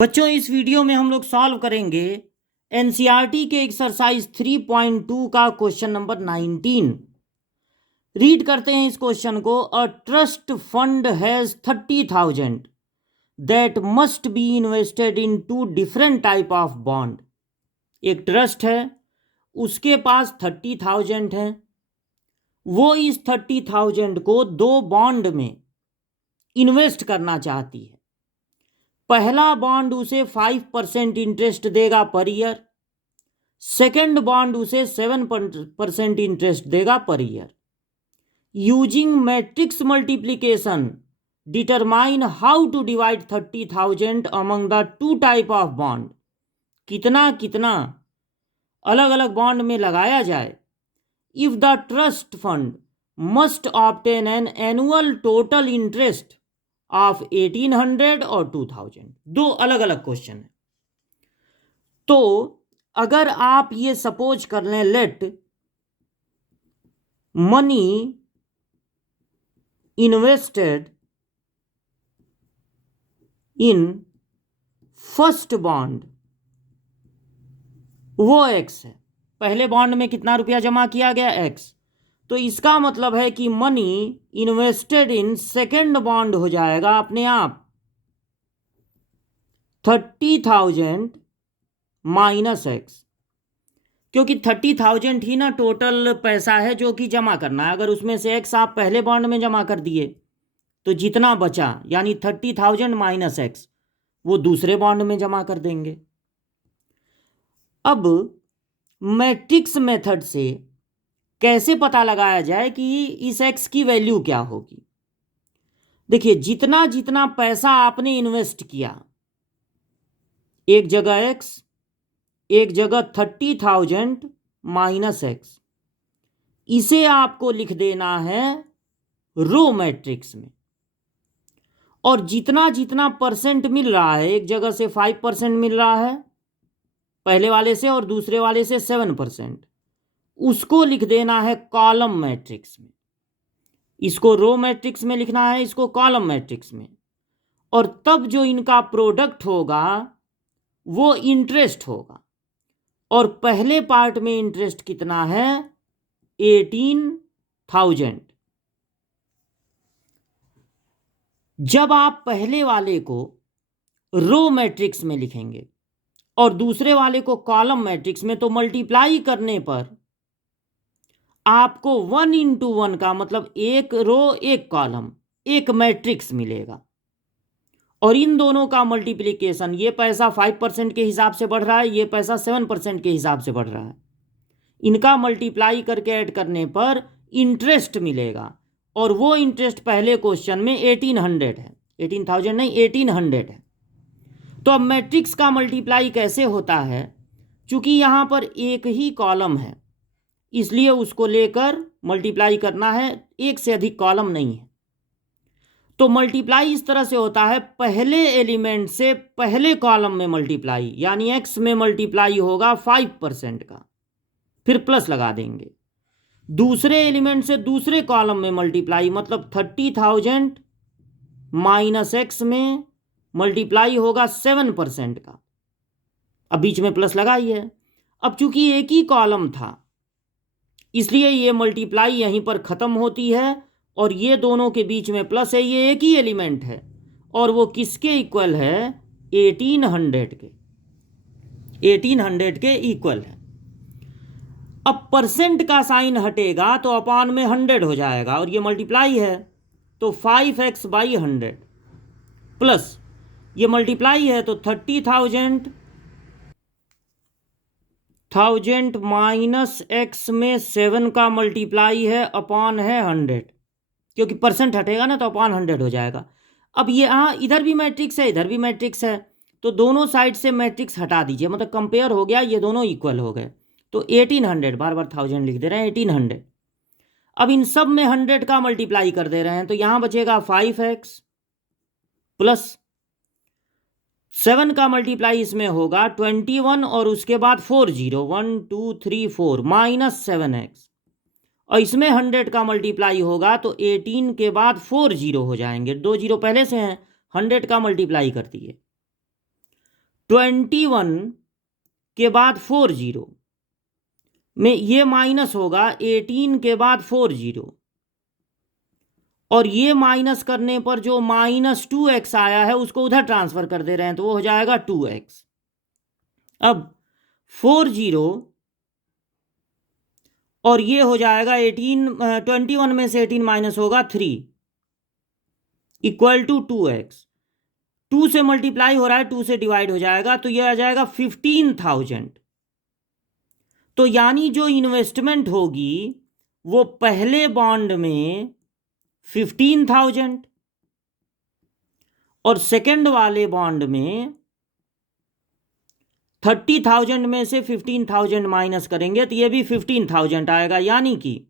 बच्चों, इस वीडियो में हम लोग सॉल्व करेंगे एनसीईआरटी के एक्सरसाइज 3.2 का क्वेश्चन नंबर 19। रीड करते हैं इस क्वेश्चन को। A trust fund has 30,000 that must be invested in two different type of bond. एक ट्रस्ट है, उसके पास 30,000 है। वो इस 30,000 को दो बॉन्ड में इन्वेस्ट करना चाहती है। पहला बॉन्ड उसे 5% इंटरेस्ट देगा पर ईयर, सेकेंड बॉन्ड उसे 7% इंटरेस्ट देगा per year. Using matrix multiplication determine how to divide 30,000 among the two type of bond. कितना कितना अलग अलग बॉन्ड में लगाया जाए। If the trust fund must obtain an annual total interest of 1800 और 2000। दो अलग अलग क्वेश्चन है। तो अगर आप ये सपोज कर लें, late money invested in first bond वो एक्स है। पहले बॉन्ड में कितना रुपया जमा किया गया? एक्स। तो इसका मतलब है कि money invested in second bond हो जाएगा अपने आप 30,000 माइनस एक्स, क्योंकि 30,000 ही ना टोटल पैसा है जो कि जमा करना है। अगर उसमें से एक्स आप पहले बॉन्ड में जमा कर दिए तो जितना बचा यानी 30,000 माइनस एक्स वो दूसरे बॉन्ड में जमा कर देंगे। अब मैट्रिक्स मेथड से कैसे पता लगाया जाए कि इस एक्स की वैल्यू क्या होगी? देखिए, जितना जितना पैसा आपने इन्वेस्ट किया, एक जगह एक्स, एक जगह 30,000 माइनस एक्स, इसे आपको लिख देना है रो मैट्रिक्स में। और जितना जितना परसेंट मिल रहा है, एक जगह से 5% मिल रहा है पहले वाले से और दूसरे वाले से 7%, उसको लिख देना है कॉलम मैट्रिक्स में। इसको रो मैट्रिक्स में लिखना है, इसको कॉलम मैट्रिक्स में। और तब जो इनका प्रोडक्ट होगा वो इंटरेस्ट होगा। और पहले पार्ट में इंटरेस्ट कितना है? 18,000। जब आप पहले वाले को रो मैट्रिक्स में लिखेंगे और दूसरे वाले को कॉलम मैट्रिक्स में, तो मल्टीप्लाई करने पर आपको 1 into 1 का मतलब एक रो एक कॉलम एक मैट्रिक्स मिलेगा। और इन दोनों का मल्टीप्लिकेशन, ये पैसा 5% के हिसाब से बढ़ रहा है, ये पैसा 7% के हिसाब से बढ़ रहा है, इनका मल्टीप्लाई करके ऐड करने पर इंटरेस्ट मिलेगा। और वो इंटरेस्ट पहले क्वेश्चन में 1800 है, 18,000 नहीं 1800 है। तो अब मैट्रिक्स का मल्टीप्लाई कैसे होता है? चूंकि यहां पर एक ही कॉलम है इसलिए उसको लेकर मल्टीप्लाई करना है, एक से अधिक कॉलम नहीं है। तो मल्टीप्लाई इस तरह से होता है, पहले एलिमेंट से पहले कॉलम में मल्टीप्लाई, यानी एक्स में मल्टीप्लाई होगा 5% का, फिर प्लस लगा देंगे। दूसरे एलिमेंट से दूसरे कॉलम में मल्टीप्लाई, मतलब 30,000 माइनस एक्स में मल्टीप्लाई होगा 7% का, अब बीच में प्लस लगाइए। अब चूंकि एक ही कॉलम था इसलिए ये मल्टीप्लाई यहीं पर खत्म होती है और ये दोनों के बीच में प्लस है, ये एक ही एलिमेंट है और वो किसके इक्वल है? 1800 के, 1800 के इक्वल है। अब परसेंट का साइन हटेगा तो अपॉन में 100 हो जाएगा और ये मल्टीप्लाई है तो 5x बाई 100 प्लस ये मल्टीप्लाई है तो 30,000 माइनस एक्स में 7 का मल्टीप्लाई है अपॉन है 100, क्योंकि परसेंट हटेगा ना तो अपॉन 100 हो जाएगा। अब ये इधर भी मैट्रिक्स है इधर भी मैट्रिक्स है तो दोनों साइड से मैट्रिक्स हटा दीजिए, मतलब कंपेयर हो गया, ये दोनों इक्वल हो गए। तो 1800, बार बार 1000 लिख दे रहे हैं, 1800। अब इन सब में 100 का मल्टीप्लाई कर दे रहे हैं तो यहां बचेगा 5x प्लस 7 का मल्टीप्लाई इसमें होगा 21 और उसके बाद 4 0 1 2 3 4 माइनस 7x, और इसमें 100 का मल्टीप्लाई होगा तो 18 के बाद 4 0 हो जाएंगे, 2 0 पहले से हैं, 100 का मल्टीप्लाई कर दिए 21 के बाद 40 में ये माइनस होगा 18 के बाद 40, और ये माइनस करने पर जो -2x आया है उसको उधर ट्रांसफर कर दे रहे हैं, तो वो हो जाएगा 2x। अब 40 और ये हो जाएगा 21 में से 18 माइनस होगा 3 इक्वल टू 2x। 2 से मल्टीप्लाई हो रहा है, 2 से डिवाइड हो जाएगा, तो ये आ जाएगा 15,000। तो यानी जो इन्वेस्टमेंट होगी वो पहले बॉन्ड में 15,000 और सेकंड वाले बॉन्ड में 30,000 में से 15,000 माइनस करेंगे तो ये भी 15,000 आएगा। यानी कि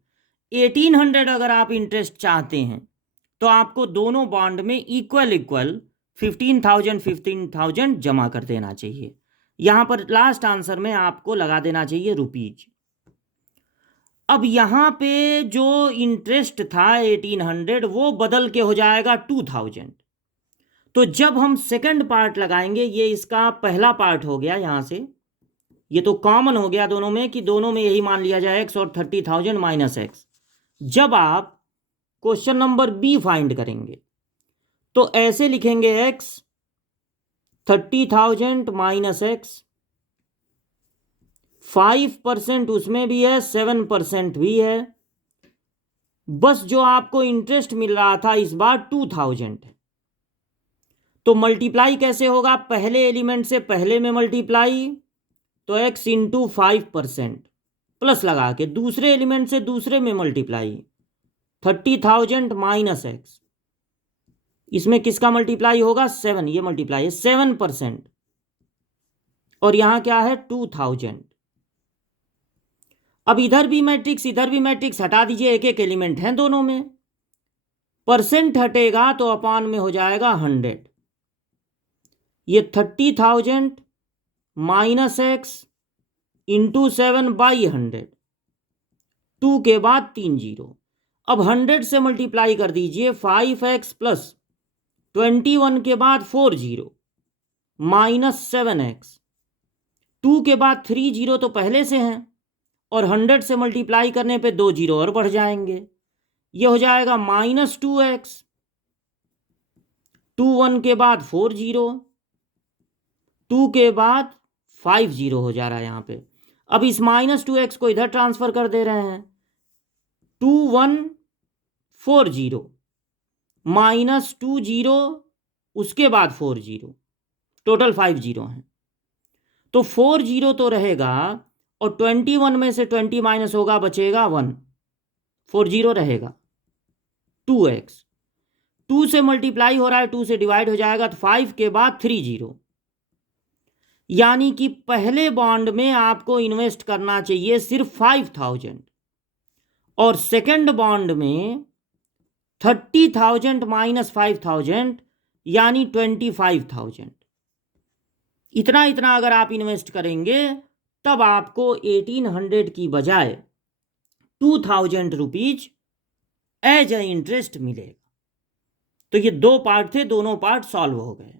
1800 अगर आप इंटरेस्ट चाहते हैं तो आपको दोनों बॉन्ड में इक्वल 15,000 जमा कर देना चाहिए। यहां पर लास्ट आंसर में आपको लगा देना चाहिए रुपीज। अब यहां पे जो इंटरेस्ट था 1800 वो बदल के हो जाएगा 2000। तो जब हम सेकंड पार्ट लगाएंगे, ये इसका पहला पार्ट हो गया, यहां से ये तो कॉमन हो गया दोनों में कि दोनों में यही मान लिया जाए x और 30,000 माइनस x। जब आप क्वेश्चन नंबर बी फाइंड करेंगे तो ऐसे लिखेंगे x 30,000 माइनस x, 5% उसमें भी है, 7% भी है, बस जो आपको इंटरेस्ट मिल रहा था इस बार 2000 है। तो मल्टीप्लाई कैसे होगा, पहले एलिमेंट से पहले में मल्टीप्लाई, तो x इंटू 5% प्लस लगा के दूसरे एलिमेंट से दूसरे में मल्टीप्लाई, 30,000 माइनस x, इसमें किसका मल्टीप्लाई होगा 7, ये मल्टीप्लाई है 7%, और यहां क्या है 2000। अब इधर भी मैट्रिक्स इधर भी मैट्रिक्स हटा दीजिए, एक एक एलिमेंट है दोनों में, परसेंट हटेगा तो अपॉन में हो जाएगा 100। ये 30,000 माइनस x इंटू 7/100, 2 के बाद 3 जीरो। अब 100 से मल्टीप्लाई कर दीजिए, 5x प्लस 21 के बाद 4 जीरो माइनस 7x, 2 के बाद 3 जीरो तो पहले से हैं, और 100 से मल्टीप्लाई करने पे 2 जीरो और बढ़ जाएंगे, ये हो जाएगा -2x, 21 के बाद 4 जीरो, 2 के बाद 5 जीरो हो जा रहा है यहाँ पे। अब इस -2x को इधर ट्रांसफर कर दे रहे हैं, 2140 -2 जीरो उसके बाद 4 जीरो, टोटल 5 जीरो हैं, तो 4 जीरो तो रहेगा, और 21 में से 20 माइनस होगा, बचेगा 1, 4 जीरो रहेगा, 2x, 2 से मल्टीप्लाई हो रहा है, 2 से डिवाइड हो जाएगा, तो 5 के बाद 3 जीरो। यानी कि पहले बॉन्ड में आपको इन्वेस्ट करना चाहिए सिर्फ 5,000, और सेकंड बॉन्ड में 30,000 माइनस 5,000 यानी 25,000। इतना इतना अगर आप इन्वेस्ट करेंगे तब आपको 1800 की बजाय 2000 रुपीज एज ए इंटरेस्ट मिलेगा। तो ये दो पार्ट थे, दोनों पार्ट सॉल्व हो गए।